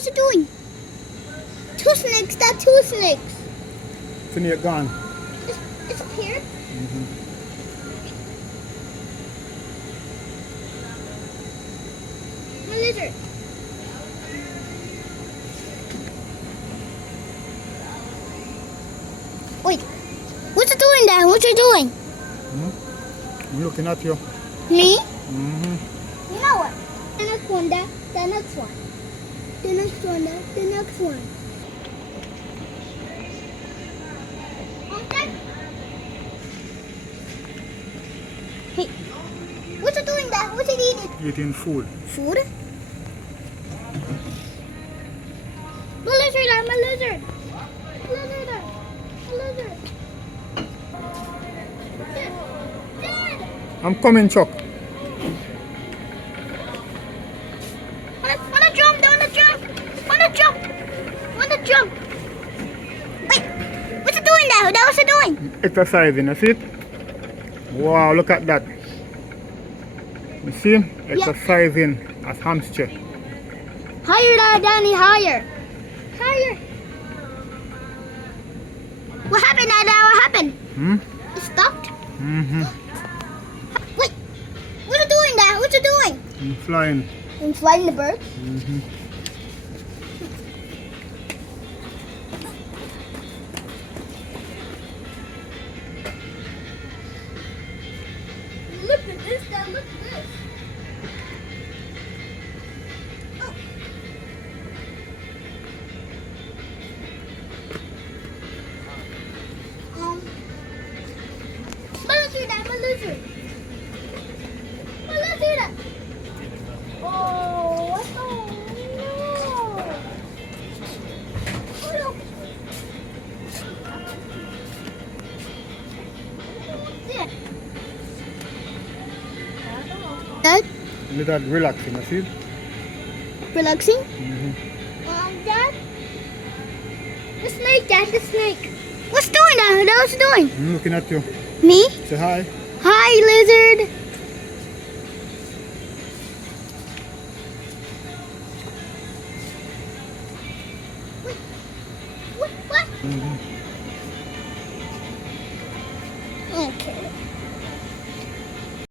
What's it doing? Two snakes. That's two snakes. Snake gone. It's up here. My lizard. Wait. What's it doing there? What's it doing? I'm looking at you. Me? Mm-hmm. You know what? The next one, Dad. The next one. The next one, Dad. The next one. Hey, what's it doing there? What's it eating? Eating food. Food? My lizard, Dad. My lizard. Lizard, Dad. My lizard. Dad. I'm coming, Chuck. Wanna jump? Wanna jump? Wanna jump? Wanna jump? Wait, what's it doing there? What's it doing? Exercising, you see it? Wow, look at that. You see? Exercising as hamster. Higher, Dad, Danny, higher. Higher. What happened, Dad? What happened? It stopped? Wait, what's it doing, Dad? What's it doing? I'm flying. I'm flying the bird. Look at this, Dad. Look at this. My lizard, Dad. My lizard. My lizard. Oh, no. Oh, no. Dad, Look at that relaxing, you see? relaxing? Dad? The snake, Dad, the snake. What's doing, Dad? What's it doing? I'm looking at you. Me? Say hi. Hi, lizard. What? Okay.